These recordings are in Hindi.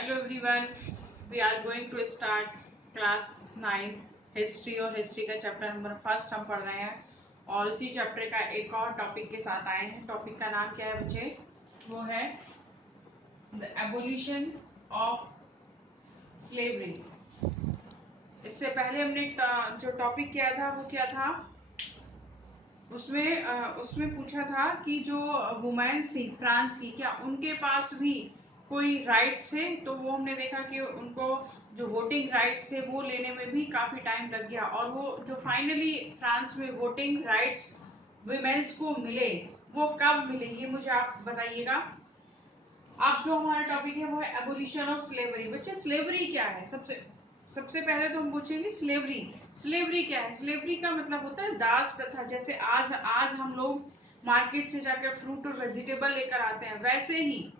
Hello everyone, we are going to start class 9 history और हिस्ट्री का चैप्टर नंबर फर्स्ट हम पढ़ रहे हैं और उसी चैप्टर का एक और टॉपिक के साथ आए हैं। टॉपिक का नाम क्या है बच्चे? वो है द एबोलिशन ऑफ स्लेवरी। इससे पहले हमने जो टॉपिक किया था वो क्या था, उसमें पूछा था कि जो वुमेन्स थी फ्रांस की, क्या उनके पास भी कोई राइट्स थे। तो वो हमने देखा कि उनको जो वोटिंग राइट्स थे वो लेने में भी काफी टाइम लग गया, और वो जो फाइनली फ्रांस में वोटिंग राइट्स वुमेन्स को मिले वो कब मिले, ये मुझे आप बताइएगा। अब जो हमारा टॉपिक है वो है एबोलिशन ऑफ स्लेवरी। बच्चे स्लेवरी क्या है? सबसे पहले तो हम पूछेंगे स्लेवरी। स्लेवरी क्या है? स्लेवरी का मतलब होता है दास प्रथा। जैसे आज हम लोग मार्केट से जाकर फ्रूट और वेजिटेबल लेकर आते हैं, वैसे ही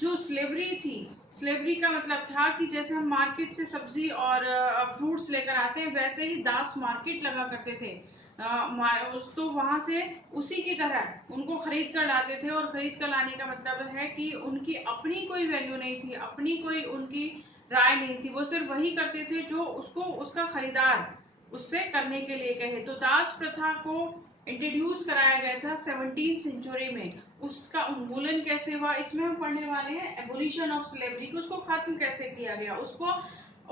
जो स्लेवरी थी, स्लेवरी का मतलब था कि जैसे हम मार्केट से सब्जी और फ्रूट्स लेकर आते हैं, वैसे ही दास मार्केट लगा करते थे। तो वहां से उसी की तरह उनको खरीद कर लाते थे, और खरीद कर लाने का मतलब है कि उनकी अपनी कोई वैल्यू नहीं थी, अपनी कोई उनकी राय नहीं थी। वो सिर्फ वही करते थे जो उसको उसका खरीदार उससे करने के लिए कहे। तो दास प्रथा को इंट्रोड्यूस कराया गया था 17th सेंचुरी में। उसका उन्मूलन कैसे हुआ, इसमें हम पढ़ने वाले हैं एबोलिशन ऑफ स्लेवरी को। उसको खत्म कैसे किया गया, उसको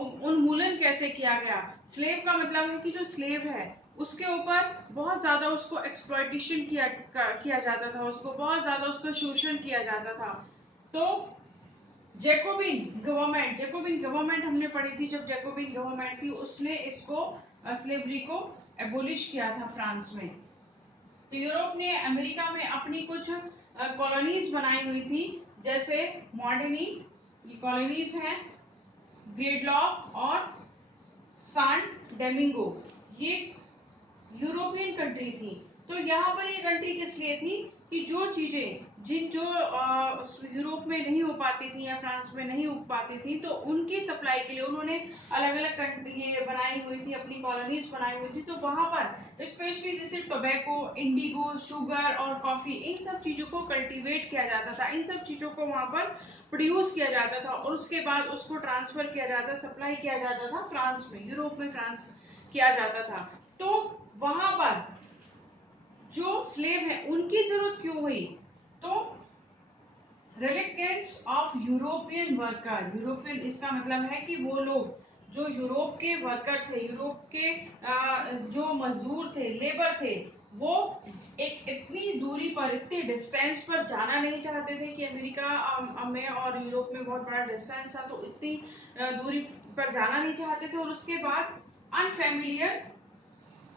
उन्मूलन कैसे किया गया। स्लेव का मतलब है कि जो स्लेव है उसके ऊपर बहुत ज्यादा उसको एक्सप्लॉयटेशन किया जाता था, उसको बहुत ज्यादा उसका शोषण किया जाता था। तो जैकोबिन गवर्नमेंट हमने पढ़ी थी, जब जैकोबिन गवर्नमेंट थी उसने इसको स्लेवरी को एबोलिश किया था फ्रांस में। तो यूरोप ने अमेरिका में अपनी कुछ कॉलोनीज बनाई हुई थी, जैसे मॉर्डनी, ये कॉलोनीज हैं, ग्रेडलॉक और सान डेमिंगो, ये यूरोपियन कंट्री थी। तो यहाँ पर ये कंट्री किस लिए थी कि जो चीजें जो यूरोप में नहीं हो पाती थी या फ्रांस में नहीं उग पाती थी, तो उनकी सप्लाई के लिए उन्होंने अलग अलग कंट्री ये बनाई हुई थी, अपनी कॉलोनीज बनाई हुई थी। तो वहां पर स्पेशली जैसे टोबैको, इंडिगो, शुगर और कॉफी, इन सब चीजों को कल्टीवेट किया जाता था, इन सब चीजों को वहां पर प्रोड्यूस किया जाता था, और उसके बाद उसको ट्रांसफर किया जाता, सप्लाई किया जाता था फ्रांस में, यूरोप में फ्रांस किया जाता था। तो वहां पर जो स्लेव है उनकी जरूरत क्यों हुई? तो reluctance of European worker, European इसका मतलब है कि वो लोग जो यूरोप के वर्कर थे, यूरोप के जो मजदूर थे, लेबर थे, वो एक इतनी दूरी पर, इतनी डिस्टेंस पर जाना नहीं चाहते थे कि अमेरिका में और यूरोप में बहुत बड़ा डिस्टेंस था, तो इतनी दूरी पर जाना नहीं चाहते थे। और उसके बाद अनफेमिलियर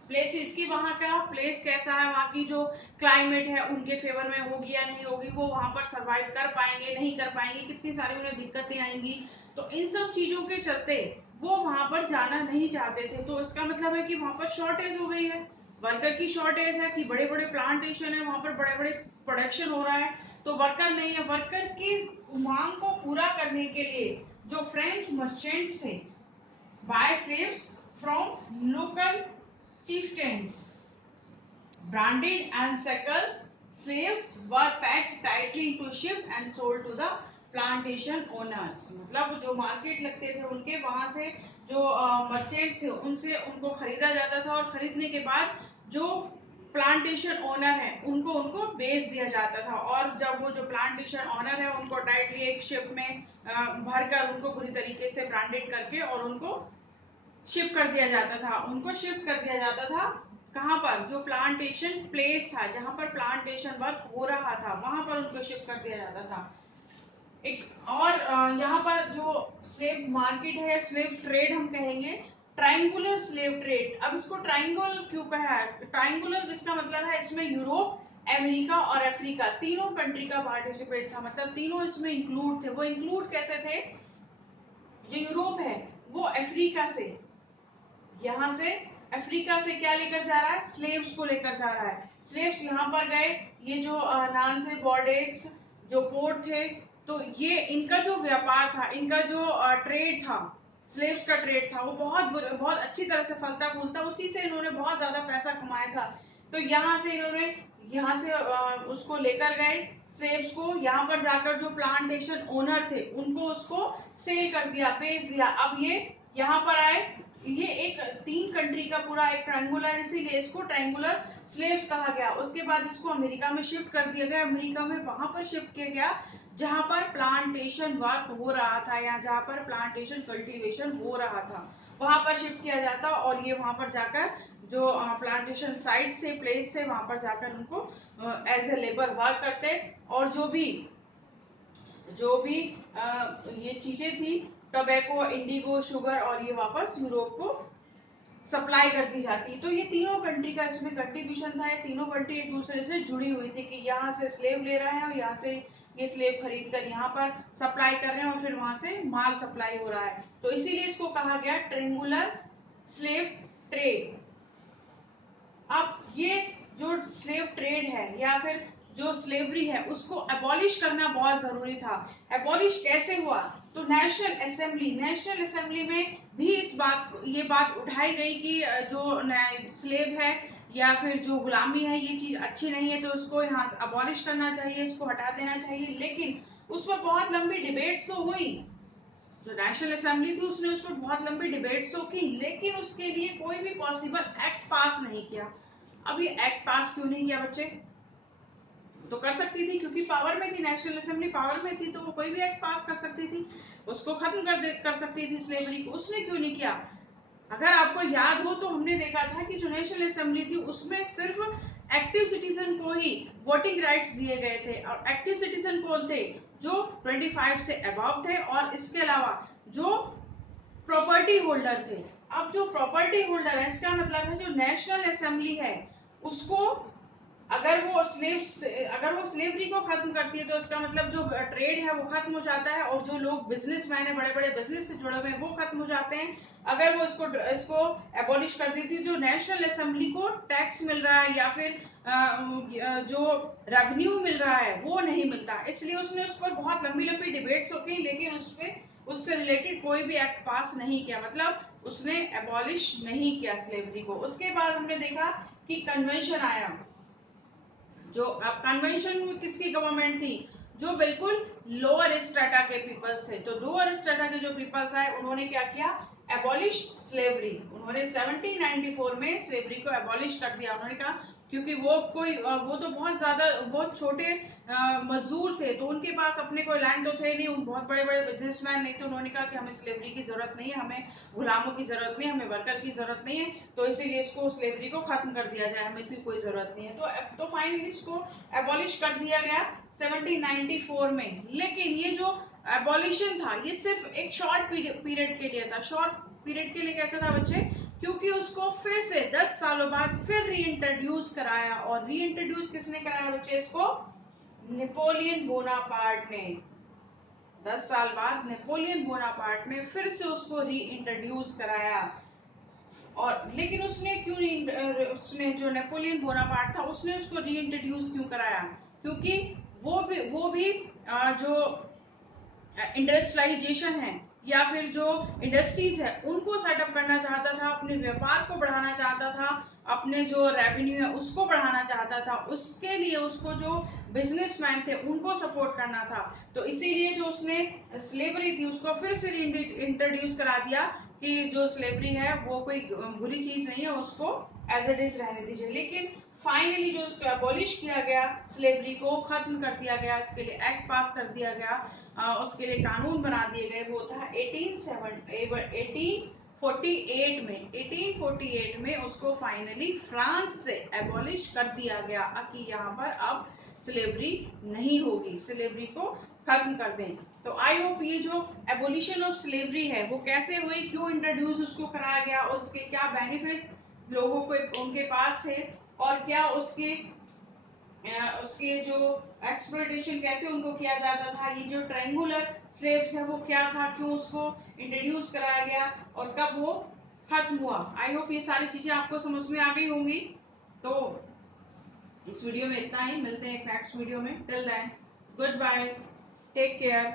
प्लेसेस की, वहां का प्लेस कैसा है, वहां की जो क्लाइमेट है उनके फेवर में होगी या नहीं होगी, वो वहां पर सरवाइव कर पाएंगे नहीं कर पाएंगे, कितनी सारी उन्हें दिक्कतें आएंगी। तो इन सब चीजों के चलते वो वहां पर जाना नहीं चाहते थे। तो इसका मतलब है कि वहां पर शॉर्टेज हो गई है, वर्कर की शॉर्टेज है, कि बड़े बड़े प्लांटेशन है, वहां पर बड़े बड़े प्रोडक्शन हो रहा है, तो वर्कर नहीं है। वर्कर की मांग को पूरा करने के लिए जो फ्रेंच मर्चेंट्स थे, buy slaves from local chieftains, branded and shackles, slaves were packed tightly into ship and sold to the plantation owners। मतलब जो मार्केट लगते थे उनके, वहां से जो मर्चेंट्स थे उनसे उनको खरीदा जाता था, और खरीदने के बाद जो प्लांटेशन ओनर है उनको उनको बेच दिया जाता था। और जब वो जो प्लांटेशन ओनर है उनको टाइटली एक शिप में भरकर उनको पूरी तरीके से ब्रांडेड करके और उनको शिफ्ट कर दिया जाता था, उनको शिफ्ट कर दिया जाता था। कहां पर? जो प्लांटेशन प्लेस था, जहां पर प्लांटेशन वर्क हो रहा था, वहां पर उनको शिफ्ट कर दिया जाता था। एक और यहाँ पर जो स्लेव मार्केट है, स्लेव ट्रेड हम कहेंगे, ट्रायंगुलर स्लेव ट्रेड। अब इसको ट्रायंगल क्यों कहा है? ट्रायंगुलर इसका मतलब है इसमें यूरोप, अमेरिका और अफ्रीका तीनों कंट्री का पार्टिसिपेट था, मतलब तीनों इसमें इंक्लूड थे। वो इंक्लूड कैसे थे? जो यूरोप है वो अफ्रीका से, यहाँ से अफ्रीका से क्या लेकर जा रहा है? स्लेव्स को लेकर जा रहा है। स्लेव्स यहाँ पर गए, ये जो नान्स बॉर्डेक्स जो पोर्ट थे, तो ये इनका जो व्यापार था, इनका जो ट्रेड था, स्लेव्स का ट्रेड था, वो बहुत अच्छी तरह से फलता फूलता, उसी से इन्होंने बहुत ज्यादा पैसा कमाया था। तो यहाँ से इन्होंने यहाँ से उसको लेकर गए स्लेव्स को यहाँ पर जाकर जो प्लांटेशन ओनर थे उनको उसको सेल कर दिया, बेच दिया। अब ये यहाँ पर आए, ये एक 3 कंट्री का पूरा एक ट्रायंगुलर, इसीलिए इसको ट्रायंगुलर स्लेव्स कहा गया। उसके बाद इसको अमेरिका में शिफ्ट कर दिया गया। अमेरिका में वहां पर शिफ्ट किया गया जहां पर प्लांटेशन वर्क हो रहा था या जहां पर प्लांटेशन कल्टीवेशन हो रहा था, वहां पर शिफ्ट किया जाता और ये वहां पर जाकर जो प्लांटेशन साइट से प्लेस थे वहां पर जाकर उनको एज ए लेबर वर्क करते और जो भी ये चीजें थी, टोबैको, इंडिगो, शुगर, और ये वापस यूरोप को सप्लाई कर दी जाती। तो ये तीनों कंट्री का इसमें कंट्रीब्यूशन था। ये तीनों कंट्री एक दूसरे से जुड़ी हुई थी कि यहाँ से स्लेव ले रहे हैं और यहाँ से ये स्लेव खरीद कर यहाँ पर सप्लाई कर रहे हैं और फिर वहां से माल सप्लाई हो रहा है। तो इसीलिए इसको कहा गया ट्रायंगुलर स्लेव ट्रेड। अब ये जो स्लेव ट्रेड है या फिर जो स्लेवरी है उसको अबॉलिश करना बहुत जरूरी था। अबॉलिश कैसे हुआ? तो नेशनल असेंबली में भी ये बात उठाई गई कि जो स्लेव है या फिर जो गुलामी है ये चीज अच्छी नहीं है, तो उसको यहाँ अबॉलिश करना चाहिए, इसको हटा देना चाहिए। लेकिन उस पर बहुत लंबी डिबेट्स तो हुई, जो नेशनल असेंबली थी उसने उस पर बहुत लंबी डिबेट्स तो की, लेकिन उसके लिए कोई भी पॉसिबल एक्ट पास नहीं किया। अब ये एक्ट पास क्यों नहीं किया बच्चे? तो कर सकती थी क्योंकि पावर में थी, नेशनल असेंबली पावर में थी, तो वो कोई भी एक्ट पास कर सकती थी, उसको खत्म कर सकती थी स्लेवरी को। उसने क्यों नहीं किया? अगर आपको याद हो तो हमने देखा था कि जो नेशनल असेंबली थी उसमें सिर्फ एक्टिव सिटीजन को ही वोटिंग राइट्स दिए गए थे। और एक्टिव सिटीजन कौन थे? जो 25 से अबव थे और इसके अलावा जो प्रॉपर्टी होल्डर थे। अब जो प्रॉपर्टी होल्डर है इसका मतलब है जो नेशनल असेंबली है उसको अगर वो स्लेवरी को खत्म करती है तो इसका मतलब जो ट्रेड है वो खत्म हो जाता है और जो लोग बिजनेसमैन है, बड़े बड़े बिजनेस से जुड़े हुए हैं, वो खत्म हो जाते हैं। अगर वो इसको एबॉलिश कर देती है, जो नेशनल असेंबली को टैक्स मिल रहा है या फिर जो रेवेन्यू मिल रहा है वो नहीं मिलता, इसलिए उसने उस पर बहुत लंबी लंबी डिबेट्स की, लेकिन उससे रिलेटेड कोई भी एक्ट पास नहीं किया, मतलब उसने एबॉलिश नहीं किया स्लेवरी को। उसके बाद हमने देखा कि कन्वेंशन आया। जो अब कन्वेंशन में किसकी गवर्नमेंट थी? जो बिल्कुल लोअर स्ट्रेटा के पीपल्स थे। तो लोअर स्ट्रेटा के जो पीपल्स आए उन्होंने क्या किया? Abolish slavery. उन्होंने 1794 में स्लेवरी को एबॉलिश कर दिया। उन्होंने कहा क्योंकि वो तो बहुत छोटे मजदूर थे, तो उनके पास अपने कोई लैंड तो थे नहीं, उन बहुत बड़े बड़े बिजनेसमैन नहीं थे। उन्होंने कहा कि हमें स्लेवरी की जरूरत नहीं है, हमें गुलामों की जरूरत नहीं है, हमें वर्कर की जरूरत नहीं है, तो इसीलिए इसको स्लेवरी को खत्म कर दिया जाए, हमें इसकी कोई जरूरत नहीं है। तो फाइनली इसको एबॉलिश कर दिया गया 1794 में। लेकिन ये जो एबॉलिशन था ये सिर्फ एक शॉर्ट पीरियड के लिए था। शॉर्ट पीरियड के लिए कैसा था बच्चे? क्योंकि उसको फिर से 10 सालों बाद फिर रीइंट्रोड्यूस कराया। और रीइंट्रोड्यूस किसने कराया बच्चे इसको? नेपोलियन बोनापार्ट ने। 10 साल बाद नेपोलियन बोनापार्ट ने फिर से उसको रीइंट्रोड्यूस कराया। और लेकिन उसने जो नेपोलियन बोनापार्ट था उसने उसको रीइंट्रोड्यूस क्यों कराया? क्योंकि वो भी जो इंडस्ट्रियलाइजेशन है या फिर जो इंडस्ट्रीज है उनको सेटअप करना चाहता था, अपने व्यापार को बढ़ाना चाहता था, अपने जो रेवेन्यू है उसको बढ़ाना चाहता था। उसके लिए उसको जो बिजनेसमैन थे उनको सपोर्ट करना था। तो इसीलिए जो उसने स्लेवरी थी उसको फिर से इंट्रोड्यूस करा दिया कि जो स्लेवरी है वो कोई बुरी चीज नहीं है, उसको एज इट इज रहने दीजिए। लेकिन फाइनली जो उसको एबॉलिश किया गया, स्लेवरी को खत्म कर दिया गया, इसके लिए एक्ट पास कर दिया गया, उसके लिए कानून बना दिए गए, वो था 1848 में उसको फाइनली फ्रांस से एबॉलिश कर दिया गया कि यहाँ पर अब स्लेवरी नहीं होगी, स्लेवरी को खत्म कर दें। तो आई होप ये जो एबोलिशन ऑफ स्लेवरी है वो कैसे हुई, क्यों इंट्रोड्यूस उसको कराया गया और उसके क्या बेनिफिट्स लोगों को उनके पास थे और क्या उसके जो एक्सप्लॉयटेशन कैसे उनको किया जाता था, ये जो ट्रायंगुलर स्लेव्स है वो क्या था, क्यों उसको इंट्रोड्यूस कराया गया और कब वो खत्म हुआ। आई होप ये सारी चीजें आपको समझ में आ गई होंगी। तो इस वीडियो में इतना ही, मिलते हैं नेक्स्ट वीडियो में। Till then goodbye, take care.